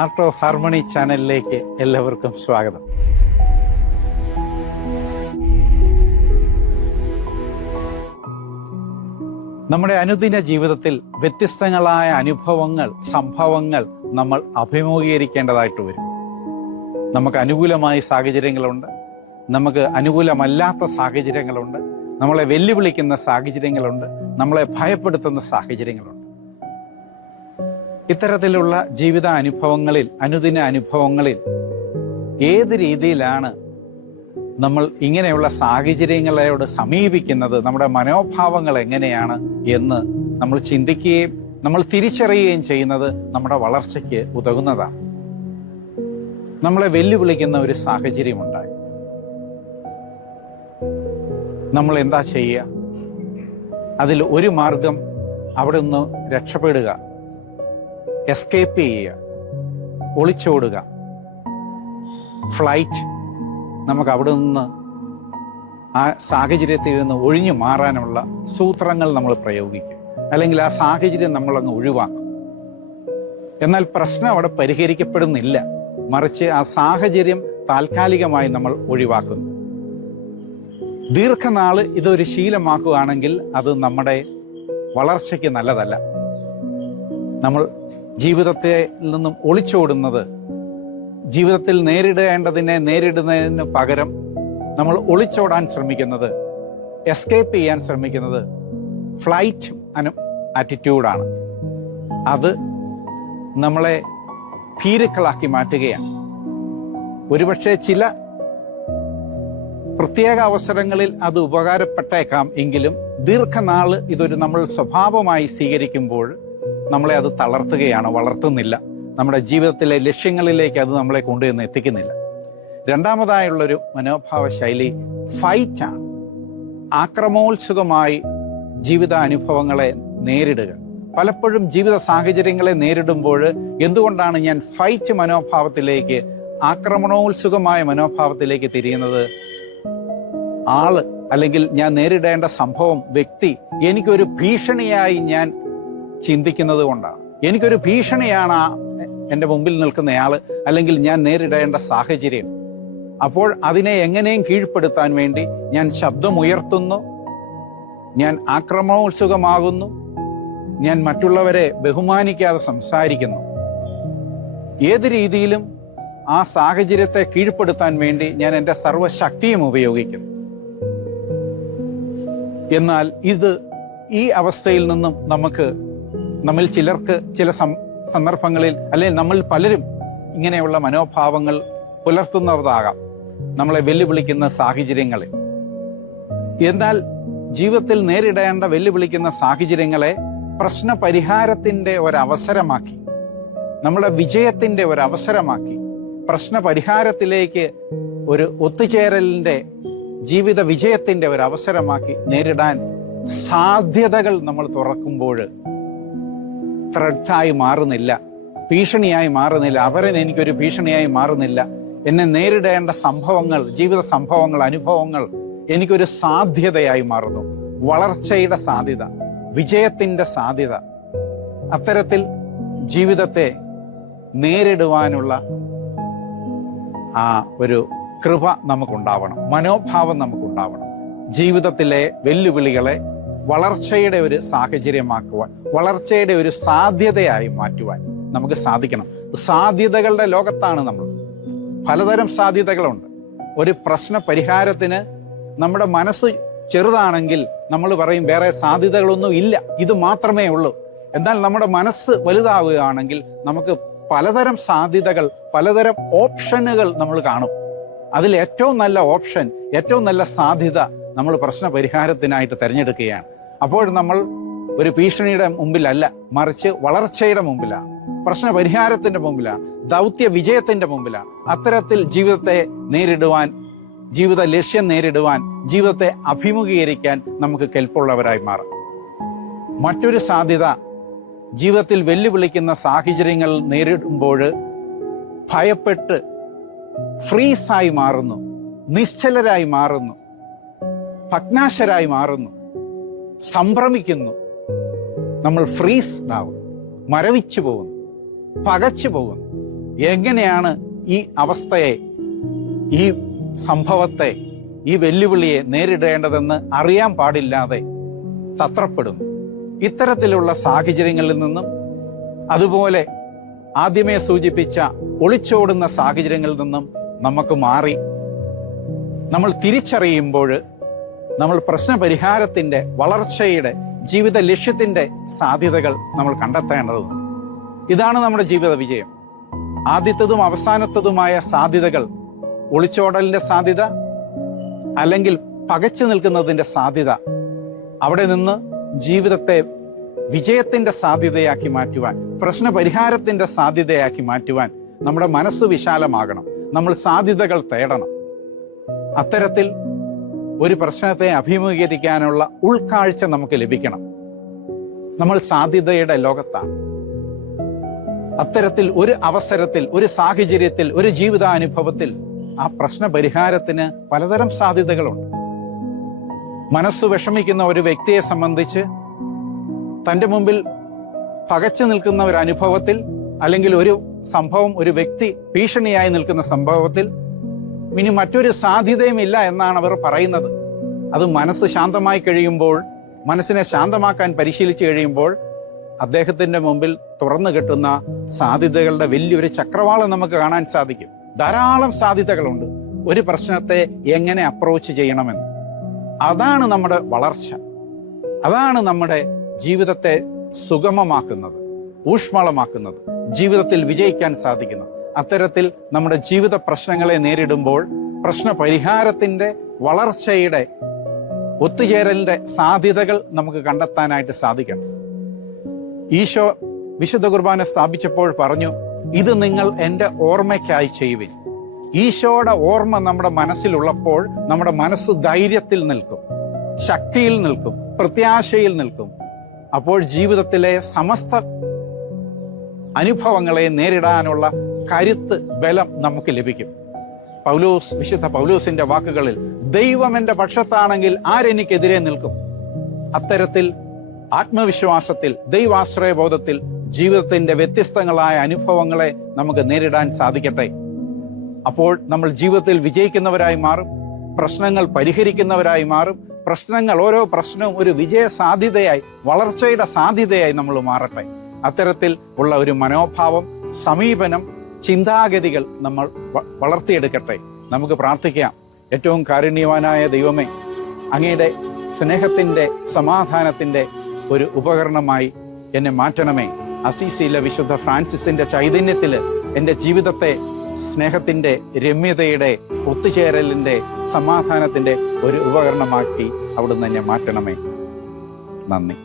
Art of harmony ചാനലിലേക്ക് എല്ലാവർക്കും സ്വാഗതം. നമ്മുടെ അനുദിന ജീവിതത്തിൽ വ്യത്യസ്തങ്ങളായ അനുഭവങ്ങൾ, സംഭവങ്ങൾ നമ്മൾ അഭിമുഖീകരിക്കേണ്ടതായിട്ട് വരും. നമുക്ക് അനുകൂലമായ സാഹചര്യങ്ങളുണ്ട്, നമുക്ക് അനുകൂലമല്ലാത്ത സാഹചര്യങ്ങളുണ്ട്, നമ്മളെ വെല്ലുവിളിക്കുന്ന സാഹചര്യങ്ങളുണ്ട്, നമ്മളെ ഭയപ്പെടുത്തുന്ന സാഹചര്യങ്ങളുണ്ട്. ഇത്തരത്തിലുള്ള ജീവിത അനുഭവങ്ങളിൽ, അനുദിന അനുഭവങ്ങളിൽ ഏത് രീതിയിലാണ് നമ്മൾ ഇങ്ങനെയുള്ള സാഹചര്യങ്ങളോട് സമീപിക്കുന്നത്, നമ്മുടെ മനോഭാവങ്ങൾ എങ്ങനെയാണ് എന്ന് നമ്മൾ ചിന്തിക്കുകയും നമ്മൾ തിരിച്ചറിയുകയും ചെയ്യുന്നത് നമ്മുടെ വളർച്ചയ്ക്ക് ഉതകുന്നതാണ്. നമ്മളെ വെല്ലുവിളിക്കുന്ന ഒരു സാഹചര്യമുണ്ടായി, നമ്മൾ എന്താ ചെയ്യുക? അതിൽ ഒരു മാർഗം അവിടെ നിന്ന് രക്ഷപ്പെടുക, എസ്കേപ്പ് ചെയ്യുക, ഒളിച്ചോടുക. ഫ്ലൈറ്റ്, നമുക്ക് അവിടെ നിന്ന് ആ സാഹചര്യത്തിൽ നിന്ന് ഒഴിഞ്ഞു മാറാനുള്ള സൂത്രങ്ങൾ നമ്മൾ പ്രയോഗിക്കും, അല്ലെങ്കിൽ ആ സാഹചര്യം നമ്മളങ്ങ് ഒഴിവാക്കും. എന്നാൽ പ്രശ്നം അവിടെ പരിഹരിക്കപ്പെടുന്നില്ല, മറിച്ച് ആ സാഹചര്യം താൽക്കാലികമായി നമ്മൾ ഒഴിവാക്കുന്നു. ദീർഘനാൾ ഇതൊരു ശീലമാക്കുകയാണെങ്കിൽ അത് നമ്മുടെ വളർച്ചയ്ക്ക് നല്ലതല്ല. നമ്മൾ ജീവിതത്തിൽ നിന്നും ഒളിച്ചോടുന്നത്, ജീവിതത്തിൽ നേരിടേണ്ടതിനെ നേരിടുന്നതിന് പകരം നമ്മൾ ഒളിച്ചോടാൻ ശ്രമിക്കുന്നത്, എസ്കേപ്പ് ചെയ്യാൻ ശ്രമിക്കുന്നത് ഫ്ലൈറ്റ് ആറ്റിറ്റ്യൂഡാണ്. അത് നമ്മളെ ഭീരുക്കളാക്കി മാറ്റുകയാണ്. ഒരുപക്ഷെ ചില പ്രത്യേക അവസരങ്ങളിൽ അത് ഉപകാരപ്പെട്ടേക്കാം, എങ്കിലും ദീർഘനാള് ഇതൊരു നമ്മൾ സ്വഭാവമായി സ്വീകരിക്കുമ്പോൾ നമ്മളെ അത് തളർത്തുകയാണ്, വളർത്തുന്നില്ല. നമ്മുടെ ജീവിതത്തിലെ ലക്ഷ്യങ്ങളിലേക്ക് അത് നമ്മളെ കൊണ്ടുവന്ന് എത്തിക്കുന്നില്ല. രണ്ടാമതായുള്ളൊരു മനോഭാവ ശൈലി ഫൈറ്റാണ്. ആക്രമോത്സുകമായി ജീവിത അനുഭവങ്ങളെ നേരിടുക. പലപ്പോഴും ജീവിത സാഹചര്യങ്ങളെ നേരിടുമ്പോൾ എന്തുകൊണ്ടാണ് ഞാൻ ഫൈറ്റ് മനോഭാവത്തിലേക്ക്, ആക്രമണോത്സുകമായ മനോഭാവത്തിലേക്ക് തിരിയുന്നത്? ആള് അല്ലെങ്കിൽ ഞാൻ നേരിടേണ്ട സംഭവം, വ്യക്തി എനിക്കൊരു ഭീഷണിയായി ഞാൻ ചിന്തിക്കുന്നത് കൊണ്ടാണ്. എനിക്കൊരു ഭീഷണിയാണ് എൻ്റെ മുമ്പിൽ നിൽക്കുന്നയാള്, അല്ലെങ്കിൽ ഞാൻ നേരിടേണ്ട സാഹചര്യം. അപ്പോൾ അതിനെ എങ്ങനെയും കീഴ്പ്പെടുത്താൻ വേണ്ടി ഞാൻ ശബ്ദമുയർത്തുന്നു, ഞാൻ ആക്രമണോത്സുകമാകുന്നു, ഞാൻ മറ്റുള്ളവരെ ബഹുമാനിക്കാതെ സംസാരിക്കുന്നു. ഏത് രീതിയിലും ആ സാഹചര്യത്തെ കീഴ്പ്പെടുത്താൻ വേണ്ടി ഞാൻ എൻ്റെ സർവ്വശക്തിയും ഉപയോഗിക്കുന്നു. എന്നാൽ ഈ അവസ്ഥയിൽ നിന്നും നമ്മിൽ ചിലർക്ക് ചില സന്ദർഭങ്ങളിൽ, അല്ലെങ്കിൽ നമ്മൾ പലരും ഇങ്ങനെയുള്ള മനോഭാവങ്ങൾ പുലർത്തുന്നതാകാം നമ്മളെ വെല്ലുവിളിക്കുന്ന സാഹചര്യങ്ങളിൽ. എന്നാൽ ജീവിതത്തിൽ നേരിടേണ്ട വെല്ലുവിളിക്കുന്ന സാഹചര്യങ്ങളെ പ്രശ്ന പരിഹാരത്തിന്റെ ഒരവസരമാക്കി, നമ്മുടെ വിജയത്തിന്റെ ഒരവസരമാക്കി, പ്രശ്ന പരിഹാരത്തിലേക്ക് ഒരു ഒത്തുചേരലിന്റെ, ജീവിത വിജയത്തിന്റെ ഒരവസരമാക്കി നേരിടാൻ സാധ്യതകൾ നമ്മൾ തുറക്കുമ്പോൾ ത്രെഡായി മാറുന്നില്ല, ഭീഷണിയായി മാറുന്നില്ല. അവരൻ എനിക്കൊരു ഭീഷണിയായി മാറുന്നില്ല. എന്നെ നേരിടേണ്ട സംഭവങ്ങൾ, ജീവിത സംഭവങ്ങൾ, അനുഭവങ്ങൾ എനിക്കൊരു സാധ്യതയായി മാറുന്നു. വളർച്ചയുടെ സാധ്യത, വിജയത്തിന്റെ സാധ്യത. അത്തരത്തിൽ ജീവിതത്തെ നേരിടുവാനുള്ള ആ ഒരു കൃപ നമുക്കുണ്ടാവണം, മനോഭാവം നമുക്കുണ്ടാവണം. ജീവിതത്തിലെ വെല്ലുവിളികളെ വളർച്ചയുടെ ഒരു സാഹചര്യമാക്കുവാൻ, വളർച്ചയുടെ ഒരു സാധ്യതയായി മാറ്റുവാൻ നമുക്ക് സാധിക്കണം. സാധ്യതകളുടെ ലോകത്താണ് നമ്മൾ. പലതരം സാധ്യതകളുണ്ട്. ഒരു പ്രശ്ന പരിഹാരത്തിന് നമ്മുടെ മനസ്സ് ചെറുതാണെങ്കിൽ നമ്മൾ പറയും വേറെ സാധ്യതകളൊന്നും ഇല്ല, ഇത് മാത്രമേ ഉള്ളൂ. എന്നാൽ നമ്മുടെ മനസ്സ് വലുതാവുകയാണെങ്കിൽ നമുക്ക് പലതരം സാധ്യതകൾ, പലതരം ഓപ്ഷനുകൾ നമ്മൾ കാണും. അതിൽ ഏറ്റവും നല്ല ഓപ്ഷൻ, ഏറ്റവും നല്ല സാധ്യത നമ്മൾ പ്രശ്ന പരിഹാരത്തിനായിട്ട് തിരഞ്ഞെടുക്കുകയാണ്. അപ്പോൾ നമ്മൾ ഒരു ഭീഷണിയുടെ മുമ്പിലല്ല, മറിച്ച് വളർച്ചയുടെ മുമ്പിലാണ്, പ്രശ്ന പരിഹാരത്തിന്റെ മുമ്പിലാണ്, ദൗത്യ വിജയത്തിന്റെ മുമ്പിലാണ്. അത്തരത്തിൽ ജീവിതത്തെ നേരിടുവാൻ, ജീവിത ലക്ഷ്യം നേരിടുവാൻ, ജീവിതത്തെ അഭിമുഖീകരിക്കാൻ നമുക്ക് കെൽപ്പുള്ളവരായി മാറാം. മറ്റൊരു സാധ്യത, ജീവിതത്തിൽ വെല്ലുവിളിക്കുന്ന സാഹചര്യങ്ങൾ നേരിടുമ്പോൾ ഭയപ്പെട്ട് ഫ്രീസായി മാറുന്നു, നിശ്ചലരായി മാറുന്നു, ഭഗ്നാശരായി മാറുന്നു, സംഭ്രമിക്കുന്നു. നമ്മൾ ഫ്രീസ്ഡ് ആവുന്നു, മരവിച്ചു പോകുന്നു, പകച്ചു പോകുന്നു. എങ്ങനെയാണ് ഈ അവസ്ഥയെ, ഈ സംഭവത്തെ, ഈ വെല്ലുവിളിയെ നേരിടേണ്ടതെന്ന് അറിയാൻ പാടില്ലാതെ തത്രപ്പെടുന്നു. ഇത്തരത്തിലുള്ള സാഹചര്യങ്ങളിൽ നിന്നും, അതുപോലെ ആദ്യമേ സൂചിപ്പിച്ച ഒളിച്ചോടുന്ന സാഹചര്യങ്ങളിൽ നിന്നും നമുക്ക് മാറി നമ്മൾ തിരിച്ചറിയുമ്പോൾ നമ്മൾ പ്രശ്നപരിഹാരത്തിൻ്റെ, വളർച്ചയുടെ, ജീവിത ലക്ഷ്യത്തിൻ്റെ സാധ്യതകൾ നമ്മൾ കണ്ടെത്തേണ്ടതുണ്ട്. ഇതാണ് നമ്മുടെ ജീവിത വിജയം. ആദ്യത്തതും അവസാനത്തതുമായ സാധ്യതകൾ, ഒളിച്ചോടലിൻ്റെ സാധ്യത അല്ലെങ്കിൽ പകച്ചു നിൽക്കുന്നതിൻ്റെ സാധ്യത, അവിടെ നിന്ന് ജീവിതത്തെ വിജയത്തിൻ്റെ സാധ്യതയാക്കി മാറ്റുവാൻ, പ്രശ്നപരിഹാരത്തിൻ്റെ സാധ്യതയാക്കി മാറ്റുവാൻ നമ്മുടെ മനസ്സ് വിശാലമാകണം. നമ്മൾ സാധ്യതകൾ തേടണം. അത്തരത്തിൽ ഒരു പ്രശ്നത്തെ അഭിമുഖീകരിക്കാനുള്ള ഉൾക്കാഴ്ച നമുക്ക് ലഭിക്കണം. നമ്മൾ സാധ്യതയുടെ ലോകത്താണ്. അത്തരത്തിൽ ഒരു അവസരത്തിൽ, ഒരു സാഹചര്യത്തിൽ, ഒരു ജീവിതാനുഭവത്തിൽ ആ പ്രശ്നപരിഹാരത്തിന് പലതരം സാധ്യതകളുണ്ട്. മനസ്സ് വിഷമിക്കുന്ന ഒരു വ്യക്തിയെ സംബന്ധിച്ച് തൻ്റെ മുമ്പിൽ പകച്ചു നിൽക്കുന്ന ഒരു അനുഭവത്തിൽ, അല്ലെങ്കിൽ ഒരു സംഭവം, ഒരു വ്യക്തി ഭീഷണിയായി നിൽക്കുന്ന സംഭവത്തിൽ ഇനി മറ്റൊരു സാധ്യതയും ഇല്ല എന്നാണ് അവർ പറയുന്നത്. അത് മനസ്സ് ശാന്തമായി കഴിയുമ്പോൾ, മനസ്സിനെ ശാന്തമാക്കാൻ പരിശീലിച്ചു കഴിയുമ്പോൾ അദ്ദേഹത്തിൻ്റെ മുമ്പിൽ തുറന്നു കിട്ടുന്ന സാധ്യതകളുടെ വലിയൊരു ചക്രവാളം നമുക്ക് കാണാൻ സാധിക്കും. ധാരാളം സാധ്യതകളുണ്ട് ഒരു പ്രശ്നത്തെ എങ്ങനെ അപ്രോച്ച് ചെയ്യണമെന്ന്. അതാണ് നമ്മുടെ വളർച്ച. അതാണ് നമ്മുടെ ജീവിതത്തെ സുഗമമാക്കുന്നത്, ഊഷ്മളമാക്കുന്നത്, ജീവിതത്തിൽ വിജയിക്കാൻ സാധിക്കുന്നത്. അത്തരത്തിൽ നമ്മുടെ ജീവിത പ്രശ്നങ്ങളെ നേരിടുമ്പോൾ പ്രശ്നപരിഹാരത്തിൻ്റെ, വളർച്ചയുടെ, ഒത്തുചേരലിൻ്റെ സാധ്യതകൾ നമുക്ക് കണ്ടെത്താനായിട്ട് സാധിക്കണം. ഈശോ വിശുദ്ധ കുർബാന സ്ഥാപിച്ചപ്പോൾ പറഞ്ഞു, ഇത് നിങ്ങൾ എൻ്റെ ഓർമ്മയ്ക്കായി ചെയ്യുവിൻ. ഈശോയുടെ ഓർമ്മ നമ്മുടെ മനസ്സിലുള്ളപ്പോൾ നമ്മുടെ മനസ്സ് ധൈര്യത്തിൽ നിൽക്കും, ശക്തിയിൽ നിൽക്കും, പ്രത്യാശയിൽ നിൽക്കും. അപ്പോൾ ജീവിതത്തിലെ സമസ്ത അനുഭവങ്ങളെ നേരിടാനുള്ള കരുത്ത്, ബലം നമുക്ക് ലഭിക്കും. വിശുദ്ധ പൗലോസിന്റെ വാക്കുകളിൽ, ദൈവം എൻ്റെ പക്ഷത്താണെങ്കിൽ ആരെനിക്കെതിരെ നിൽക്കും? അത്തരത്തിൽ ആത്മവിശ്വാസത്തിൽ, ദൈവാശ്രയബോധത്തിൽ ജീവിതത്തിന്റെ വ്യത്യസ്തങ്ങളായ അനുഭവങ്ങളെ നമുക്ക് നേരിടാൻ സാധിക്കട്ടെ. അപ്പോൾ നമ്മൾ ജീവിതത്തിൽ വിജയിക്കുന്നവരായി മാറും, പ്രശ്നങ്ങൾ പരിഹരിക്കുന്നവരായി മാറും. ഓരോ പ്രശ്നവും ഒരു വിജയ സാധ്യതയായി, വളർച്ചയുടെ സാധ്യതയായി നമ്മൾ മാറട്ടെ. അത്തരത്തിൽ ഉള്ള ഒരു മനോഭാവം, സമീപനം, ചിന്താഗതികൾ നമ്മൾ വളർത്തിയെടുക്കട്ടെ. നമുക്ക് പ്രാർത്ഥിക്കാം. ഏറ്റവും കാരുണ്യവാനായ ദൈവമേ, അങ്ങയുടെ സ്നേഹത്തിൻ്റെ, സമാധാനത്തിൻ്റെ ഒരു ഉപകരണമായി എന്നെ മാറ്റണമേ. അസീസിയിലെ വിശുദ്ധ ഫ്രാൻസിസിന്റെ ചൈതന്യത്തിൽ എൻ്റെ ജീവിതത്തെ സ്നേഹത്തിൻ്റെ, രമ്യതയുടെ, ഒത്തുചേരലിൻ്റെ, സമാധാനത്തിൻ്റെ ഒരു ഉപകരണമാക്കി അവിടുന്ന് എന്നെ മാറ്റണമേ. നന്ദി.